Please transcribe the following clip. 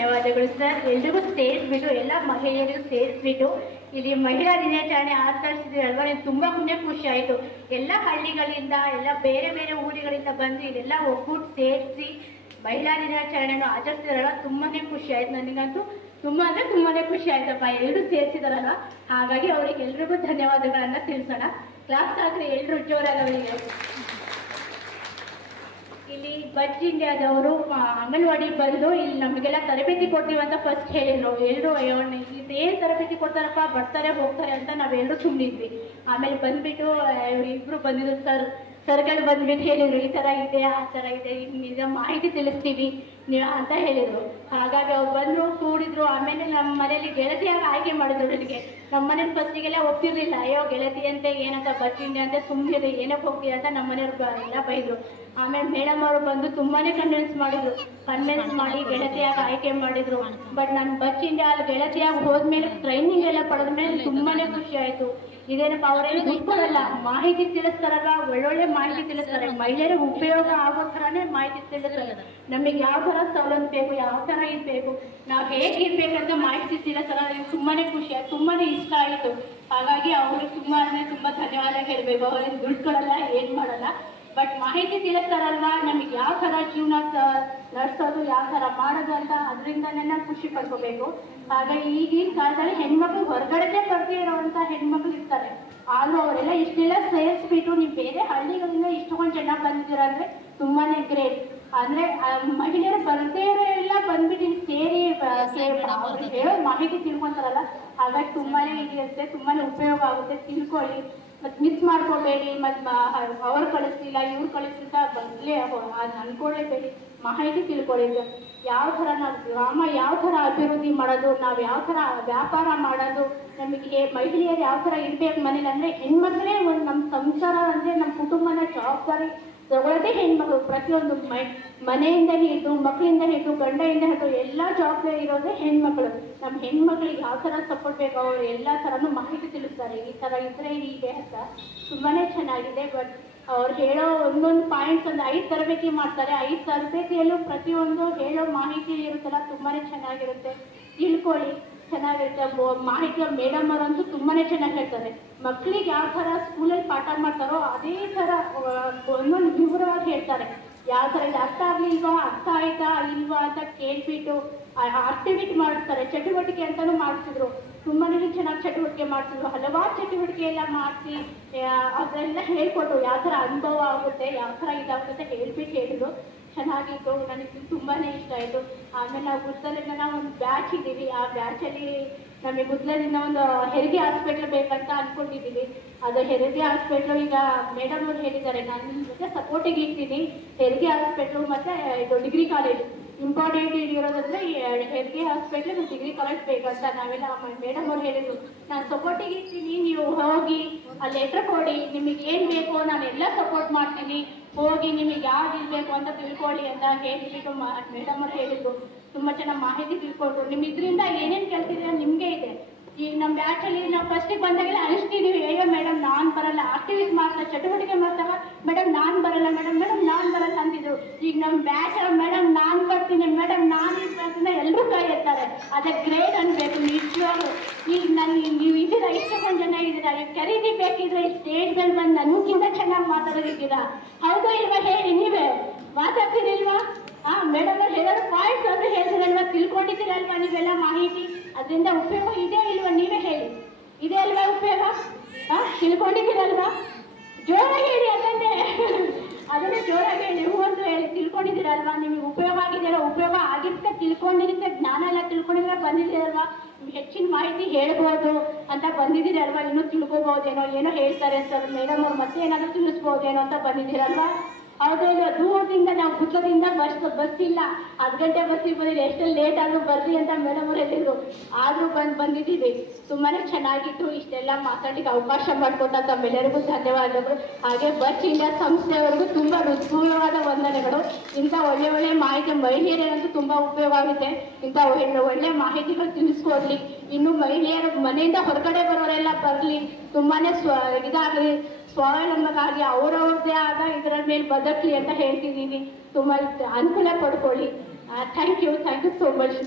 ಧನ್ಯವಾದಗಳು ಸರ್. ಎಲ್ರಿಗೂ ಸೇರಿಸ್ಬಿಟ್ಟು ಎಲ್ಲ ಮಹಿಳೆಯರಿಗೂ ಸೇರಿಸ್ಬಿಟ್ಟು ಇಲ್ಲಿ ಮಹಿಳಾ ದಿನಾಚರಣೆ ಆಚರಿಸಿದ್ರಲ್ವ, ನನಗೆ ತುಂಬ ಖುಷಿ ಆಯಿತು. ಎಲ್ಲ ಹಳ್ಳಿಗಳಿಂದ ಎಲ್ಲ ಬೇರೆ ಬೇರೆ ಊರುಗಳಿಂದ ಬಂದು ಇದೆಲ್ಲ ಒಗ್ಗೂಟ್ಟು ಸೇರಿಸಿ ಮಹಿಳಾ ದಿನಾಚರಣೆಯನ್ನು ಆಚರಿಸಿದ್ರಲ್ವ, ತುಂಬಾ ಖುಷಿ ಆಯಿತು. ನನಗಂತೂ ತುಂಬ ಅಂದರೆ ತುಂಬಾ ಖುಷಿ ಆಯ್ತಪ್ಪ, ಎಲ್ಲರೂ ಸೇರಿಸಿದಾರಲ್ವ. ಹಾಗಾಗಿ ಅವ್ರಿಗೆ ಎಲ್ರಿಗೂ ಧನ್ಯವಾದಗಳನ್ನು ತಿಳಿಸೋಣ. ಕ್ಲಾಸ್ ಆದರೆ ಎಲ್ಲರೂ ಜೋರಾಗಿ ಅವರಿಗೆ. ಇಲ್ಲಿ ಬಜ್ ಇಂಡಿಯಾದವರು ಅಂಗನವಾಡಿ ಬಂದು ಇಲ್ಲಿ ನಮಗೆಲ್ಲ ತರಬೇತಿ ಕೊಡ್ತೀವಿ ಅಂತ ಫಸ್ಟ್ ಹೇಳಿದ್ರು. ಎಲ್ಲರೂ ಏನು ತರಬೇತಿ ಕೊಡ್ತಾರಪ್ಪ, ಬರ್ತಾರೆ ಹೋಗ್ತಾರೆ ಅಂತ ನಾವೆಲ್ಲರೂ ಸುಮ್ಮನಿದ್ವಿ. ಆಮೇಲೆ ಬಂದ್ಬಿಟ್ಟು ಇಬ್ಬರು ಬಂದಿದ್ರು ಸರ್ಗಳು ಬಂದ್ಬಿಟ್ಟು ಹೇಳಿದ್ರು, ಈ ಥರ ಇದೆ ಆ ಥರ ಇದೆ, ನಿಜ ಮಾಹಿತಿ ತಿಳಿಸ್ತೀವಿ ನೀವು ಅಂತ ಹೇಳಿದರು. ಹಾಗಾಗಿ ಅವ್ರು ಬಂದರು, ಕೂಡಿದ್ರು. ಆಮೇಲೆ ನಮ್ಮ ಮನೇಲಿ ಗೆಳತಿಯಾಗಿ ಆಯ್ಕೆ ಮಾಡಿದ್ರು. ನನಗೆ ನಮ್ಮ ಮನೇಲಿ ಫಸ್ಟಿಗೆಲ್ಲ ಒಪ್ತಿರ್ಲಿಲ್ಲ. ಅಯ್ಯೋ ಗೆಳತಿ ಅಂತೆ ಏನಂತ ಬರ್ತೀನಿ ಅಂತ ಸುಮ್ಮನೆ ಏನಕ್ಕೆ ಹೋಗ್ತೀಯ ಅಂತ ನಮ್ಮ ಮನೆಯವ್ರು ಎಲ್ಲ ಬೈದರು. ಆಮೇಲೆ ಮೇಡಮ್ ಅವರು ಬಂದು ತುಂಬಾ ಕನ್ವಿನ್ಸ್ ಮಾಡಿ ಗೆಳತಿಯಾಗಿ ಆಯ್ಕೆ ಮಾಡಿದ್ರು. ಬಟ್ ನಾನು ಬಚ್ ಇಂಡಿಯಾ ಅಲ್ಲಿ ಗೆಳತಿಯಾಗಿ ಹೋದ್ಮೇಲೆ ಟ್ರೈನಿಂಗ್ ಎಲ್ಲ ಪಡೆದ್ಮೇಲೆ ತುಂಬಾ ಖುಷಿ ಆಯಿತು. ಇದೇನಪ್ಪ, ಅವರೇನು ದುಡ್ಡು ಕೊಡಲ್ಲ, ಮಾಹಿತಿ ತಿಳಿಸ್ತಾರಲ್ಲ, ಒಳ್ಳೊಳ್ಳೆ ಮಾಹಿತಿ ತಿಳಿಸ್ತಾರೆ. ಮಹಿಳೆಯರಿಗೆ ಉಪಯೋಗ ಆಗೋ ಥರನೇ ಮಾಹಿತಿ ತಿಳಿಸ್ತಾರೆ. ನಮಗೆ ಯಾವ ಥರ ಸವಲತ್ತು ಬೇಕು, ಯಾವ ಥರ ಇರಬೇಕು, ನಾವು ಹೇಗಿರ್ಬೇಕಂತ ಮಾಹಿತಿ ತಿಳಿಸ್ತಾರೆ. ನನಗೆ ತುಂಬಾ ಖುಷಿ ಆಯ್ತು, ತುಂಬಾ ಇಷ್ಟ ಆಯಿತು. ಹಾಗಾಗಿ ಅವ್ರಿಗೆ ತುಂಬ ಅಂದರೆ ತುಂಬ ಧನ್ಯವಾದ ಹೇಳಬೇಕು. ಅವ್ರಿಗೆ ದುಡ್ಡು ಕೊಡಲ್ಲ, ಏನು ಮಾಡಲ್ಲ, ಬಟ್ ಮಾಹಿತಿ ತಿಳಿಸ್ತಾರಲ್ವ, ನಮಗೆ ಯಾವ ಥರ ಜೀವನ ನಡೆಸೋದು, ಯಾವ ಥರ ಮಾಡೋದು ಅಂತ ಅದರಿಂದನೇ ನಾವು ಖುಷಿ ಪಡ್ಕೋಬೇಕು. ಹಾಗಾಗಿ ಈಗಿನ ಕಾಲದಲ್ಲಿ ಹೆಣ್ಮಕ್ಳು ಹೊರಗಡೆನೇ ಬರ್ದೇ ಇರೋವಂಥ ಹೆಣ್ಮಕ್ಳು ಇರ್ತಾರೆ. ಆದರೂ ಅವರೆಲ್ಲ ಇಷ್ಟೆಲ್ಲ ಸೇರಿಸ್ಬಿಟ್ಟು ನೀವು ಬೇರೆ ಹಳ್ಳಿಗಳಿಂದ ಇಷ್ಟೊಂದು ಚೆನ್ನಾಗಿ ಬಂದಿದ್ದೀರ ಅಂದರೆ ತುಂಬಾ ಗ್ರೇಟ್. ಅಂದರೆ ಮಹಿಳೆಯರು ಬರ್ದೇ ಇರೋ ಎಲ್ಲ ಬಂದ್ಬಿಟ್ಟು ಸೇರಿ ಹೇಳೋ ಮಾಹಿತಿ ತಿಳ್ಕೊತಾರಲ್ಲ, ಹಾಗಾಗಿ ತುಂಬಾ ಇದಿರುತ್ತೆ, ತುಂಬಾ ಉಪಯೋಗ ಆಗುತ್ತೆ. ತಿಳ್ಕೊಳ್ಳಿ, ಮತ್ತು ಮಿಸ್ ಮಾಡ್ಕೋಬೇಡಿ. ಮತ್ತು ಅವ್ರು ಕಳಿಸ್ಲಿಲ್ಲ ಇವ್ರು ಕಳಿಸ್ಲಿಲ್ಲ ಬಂದಲೇ ಅಂದ್ಕೊಳ್ಳೇಬೇಡಿ, ಮಾಹಿತಿ ತಿಳ್ಕೊಳ್ಳಿ. ಯಾವ ಥರ ನಾವು ಗ್ರಾಮ ಯಾವ ಥರ ಅಭಿವೃದ್ಧಿ ಮಾಡೋದು, ನಾವು ಯಾವ ಥರ ವ್ಯಾಪಾರ ಮಾಡೋದು, ನಮಗೆ ಮಹಿಳೆಯರು ಯಾವ ಥರ ಇರಬೇಕು ಮನೇಲಿ. ಅಂದರೆ ಹೆಣ್ಮಕ್ಳೇ ಒಂದು ನಮ್ಮ ಸಂಸಾರ ಅಂದರೆ ನಮ್ಮ ಕುಟುಂಬನ ಜವಾಬ್ದಾರಿ ತಗೊಳ್ಳೋದೇ ಹೆಣ್ಮಕ್ಳು. ಪ್ರತಿಯೊಂದು ಮನೆಯಿಂದ ಹಿಡಿದು ಮಕ್ಕಳಿಂದ ಹಿಡಿದು ಗಂಡೆಯಿಂದ ಹಿಡಿದು ಎಲ್ಲ ಜವಾಬ್ದಾರಿ ಇರೋದೇ ಹೆಣ್ಮಕ್ಳು. ನಮ್ಮ ಹೆಣ್ಮಕ್ಳಿಗೆ ಯಾವ ಥರ ಸಪೋರ್ಟ್ ಬೇಕು ಅವರು ಎಲ್ಲ ಥರನೂ ಮಾಹಿತಿ ತಿಳಿಸ್ತಾರೆ. ಈ ಥರ ಇದ್ರೆ ಹೀಗೆ ಅಂತ ತುಂಬಾ ಚೆನ್ನಾಗಿದೆ. ಬಟ್ ಅವ್ರು ಹೇಳೋ ಒಂದೊಂದು ಪಾಯಿಂಟ್ಸ್ ಒಂದು 5 ತರಬೇತಿ ಮಾಡ್ತಾರೆ. 5 ತರಬೇತಿಯಲ್ಲೂ ಪ್ರತಿಯೊಂದು ಹೇಳೋ ಮಾಹಿತಿ ಇರುತ್ತಲ್ಲ, ತುಂಬಾ ಚೆನ್ನಾಗಿರುತ್ತೆ. ತಿಳ್ಕೊಳ್ಳಿ, ಚೆನ್ನಾಗಿರುತ್ತೆ. ಮಾಹಿತಿ ಮೇಡಮ್ ಅವರಂತೂ ತುಂಬಾ ಚೆನ್ನಾಗಿ ಹೇಳ್ತಾರೆ. ಮಕ್ಕಳಿಗೆ ಯಾವ ಥರ ಸ್ಕೂಲಲ್ಲಿ ಪಾಠ ಮಾಡ್ತಾರೋ ಅದೇ ಥರ ಒಂದೊಂದು ವಿವರವಾಗಿ ಹೇಳ್ತಾರೆ. ಯಾವ ಥರ ಇದು ಅರ್ಥ ಆಗಲಿಲ್ವಾ, ಅರ್ಥ ಆಯ್ತಾ ಇಲ್ವಾ ಅಂತ ಕೇಳ್ಬಿಟ್ಟು ಆಕ್ಟಿವಿಟಿ ಮಾಡಿಸ್ತಾರೆ. ಚಟುವಟಿಕೆ ಅಂತಲೂ ಮಾಡಿಸಿದ್ರು, ತುಂಬಾ ಚೆನ್ನಾಗಿ ಚಟುವಟಿಕೆ ಮಾಡಿಸಿದ್ರು. ಹಲವಾರು ಚಟುವಟಿಕೆ ಎಲ್ಲ ಮಾಡಿಸಿ ಅದೆಲ್ಲ ಹೇಳ್ಕೊಟ್ರು. ಯಾವ ಥರ ಅನುಭವ ಆಗುತ್ತೆ, ಯಾವ ಥರ ಇದಾಗುತ್ತೆ ಹೇಳಿದ್ರು. ಚೆನ್ನಾಗಿತ್ತು, ನನಗೆ ತುಂಬಾ ಇಷ್ಟ ಆಯಿತು. ಆಮೇಲೆ ನಾವು ಗುದ್ದಲಿಂದ ನಾವು ಒಂದು ಬ್ಯಾಚ್ ಇದ್ದೀವಿ. ಆ ಬ್ಯಾಚಲ್ಲಿ ನಮಗೆ ಗುದ್ದಲಿಂದ ಒಂದು ಹೆರಿಗೆ ಹಾಸ್ಪಿಟ್ಲ್ ಬೇಕಂತ ಅಂದ್ಕೊಂಡಿದ್ದೀವಿ. ಅದು ಹೆರಿಗೆ ಹಾಸ್ಪಿಟ್ಲು ಈಗ ಮೇಡಮ್ ಅವ್ರು ಹೇಳಿದ್ದಾರೆ, ನಾನು ನಿಮ್ಮ ಜೊತೆ ಸಪೋರ್ಟಿಗೆ ಇರ್ತೀನಿ. ಹೆರಿಗೆ ಹಾಸ್ಪಿಟ್ಲು ಮತ್ತು ಇದು ಡಿಗ್ರಿ ಕಾಲೇಜ್ ಇಂಪಾರ್ಟೆಂಟ್ ಇರೋದಂದರೆ ಹೆರಿಗೆ ಹಾಸ್ಪಿಟ್ಲು ಡಿಗ್ರಿ ಕಾಲೇಜ್ ಬೇಕಂತ ನಾವೆಲ್ಲ ಮೇಡಮ್ ಅವ್ರು ಹೇಳಿದರು. ನಾನು ಸಪೋರ್ಟಿಗೆ ಇರ್ತೀನಿ, ನೀವು ಹೋಗಿ ಆ ಲೆಟ್ರ್ ಕೊಡಿ, ನಿಮಗೆ ಏನು ಬೇಕೋ ನಾನೆಲ್ಲ ಸಪೋರ್ಟ್ ಮಾಡ್ತೀನಿ, ಹೋಗಿ ನಿಮಗೆ ಯಾವ್ದು ಇರಬೇಕು ಅಂತ ತಿಳ್ಕೊಳ್ಳಿ ಅಂತ ಹೇಳಿಬಿಟ್ಟು ಮೇಡಮ್ ಅವ್ರು ಹೇಳಿದರು. ತುಂಬ ಚೆನ್ನಾಗಿ ಮಾಹಿತಿ ತಿಳ್ಕೊಂಡ್ರು. ನಿಮ್ಮ ಇದರಿಂದ ಏನೇನು ಕಲ್ತಿದ್ರೆ ನಿಮಗೆ ಇದೆ. ಈಗ ನಮ್ಮ ಬ್ಯಾಚಲ್ಲಿ ನಾವು ಫಸ್ಟಿಗೆ ಬಂದಾಗೆಲ್ಲ ಅನಿಸ್ತಿದ್ದೀವಿ, ಅಯ್ಯೋ ಮೇಡಮ್ ನಾನು ಬರಲ್ಲ, ಆಕ್ಟಿವಿಟಿ ಮಾಡ್ತಾರೆ, ಚಟುವಟಿಕೆ ಮಾಡ್ತಾವ, ಮೇಡಮ್ ನಾನು ಬರಲ್ಲ, ಮೇಡಮ್ ನಾನು ಬರಲ್ಲ ಅಂತಿದ್ರು. ಈಗ ನಮ್ಮ ಬ್ಯಾಚ್ ಮೇಡಮ್ ನಾನು ಬರ್ತೀನಿ, ಮೇಡಮ್ ನಾನು ಬರ್ತೀನಿ ಎಲ್ಲರೂ ಕೈ ಎತ್ತಾರೆ. ಅದೇ ಗ್ರೇಟ್ ಅನ್ಬೇಕು ನಿಜವಾಗ್ಲು. ಈಗ ನೀವು ಇದ್ದೀರಾ, ಇಷ್ಟೊಂದು ಜನ ಇದ್ದೀರಾ, ನೀವು ಖರೀದಿ ಬೇಕಿದ್ರೆ ಈ ಸ್ಟೇಜ್ಗಳು ಬಂದು ನನಗಿಂತ ಚೆನ್ನಾಗಿ ಮಾತಾಡೋದಿದ್ದೀರಾ. ಹೌದಾ ಇಲ್ವಾ ಹೇಳಿ, ನೀವೇ ಮಾತಾಡ್ತೀರಿಲ್ವಾ? ಮೇಡಮ್ ಅವ್ರು ಹೇಳೋದು ಪಾಯಿಂಟ್ಸ್ ಅಂದರೆ ಹೇಳ್ತೀರಲ್ವಾ, ತಿಳ್ಕೊಂಡಿದ್ದೀರಲ್ವಾ ನೀವೆಲ್ಲ ಮಾಹಿತಿ, ಅದರಿಂದ ಉಪಯೋಗ ಇದೆ ಇಲ್ವಾ ನೀವೇ ಹೇಳಿ. ಇದೆ ಅಲ್ವಾ ಉಪಯೋಗ? ತಿಳ್ಕೊಂಡಿದ್ದೀರಲ್ವಾ? ಜೋರಾಗಿ ಹೇಳಿ, ಅದನ್ನೇ ಜೋರಾಗಿ ಹೇಳಿ, ಒಂದು ಹೇಳಿ. ತಿಳ್ಕೊಂಡಿದ್ದೀರಲ್ವಾ? ನಿಮಗೆ ಉಪಯೋಗ ಆಗಿದೆಯಲ್ಲ, ಉಪಯೋಗ ಆಗಿರುತ್ತೆ, ತಿಳ್ಕೊಂಡಿರುತ್ತೆ, ಜ್ಞಾನ ಎಲ್ಲ ತಿಳ್ಕೊಂಡಿದ್ರೆ ಬಂದಿದ್ದೀರಲ್ವಾ, ನಿಮ್ಗೆ ಹೆಚ್ಚಿನ ಮಾಹಿತಿ ಹೇಳ್ಬೋದು ಅಂತ ಬಂದಿದ್ದೀರಲ್ವಾ, ಇನ್ನೂ ತಿಳ್ಕೊಬೋದೇನೋ, ಏನೋ ಹೇಳ್ತಾರೆ ಸರ್ ಮೇಡಮ್ ಅವ್ರು ಮತ್ತೆ ಏನಾದರೂ ತಿಳಿಸ್ಬೋದೇನೋ ಅಂತ ಬಂದಿದ್ದೀರಲ್ವಾ? ಹೌದು, ದೂರದಿಂದ ನಾವು ಗುತ್ತದಿಂದ ಬಸ್ ಇಲ್ಲ, 10 ಗಂಟೆ ಬಸ್ಸಿಗೆ ಬಂದಿದ್ದೀವಿ, ಎಷ್ಟೆಲ್ಲ ಲೇಟ್ ಆದರೂ ಬರ್ರಿ ಅಂತ ಮೇಡಮ್ ಅವ್ರು ಹೇಳಿದ್ರು. ಆದರೂ ಬಂದಿದ್ದೀವಿ. ತುಂಬಾ ಚೆನ್ನಾಗಿತ್ತು. ಇಷ್ಟೆಲ್ಲ ಮಾತಾಡಲಿಕ್ಕೆ ಅವಕಾಶ ಮಾಡಿಕೊಟ್ಟ ತಮ್ಮೆಲ್ಲರಿಗೂ ಧನ್ಯವಾದಗಳು. ಹಾಗೆ ಬಚ್ ಇಂಡಿಯಾ ಸಂಸ್ಥೆಯವರೆಗೂ ತುಂಬ ಹೃತ್ಪೂರ್ವವಾದ ವಂದನೆಗಳು. ಇಂಥ ಒಳ್ಳೆ ಮಾಹಿತಿ ಮಹಿಳೆಯರಂತೂ ತುಂಬ ಉಪಯೋಗ ಆಗುತ್ತೆ. ಇಂಥ ಒಳ್ಳೆ ಮಾಹಿತಿಗಳು ತಿಳಿಸ್ಕೊಡ್ಲಿ. ಇನ್ನು ಮಹಿಳೆಯರು ಮನೆಯಿಂದ ಹೊರಗಡೆ ಬರೋರೆಲ್ಲ ಬರಲಿ, ತುಂಬಾ ಇದಾಗಲಿ, ಸ್ವಾವಲಂಬನಾಗಿ ಅವರವ್ರದ್ದೇ ಆದ ಇದರ ಮೇಲೆ ಬದುಕಲಿ ಅಂತ ಹೇಳ್ತಿದ್ದೀನಿ. ತುಂಬ ಅನುಕೂಲ ಪಡ್ಕೊಳ್ಳಿ. Thank you so much.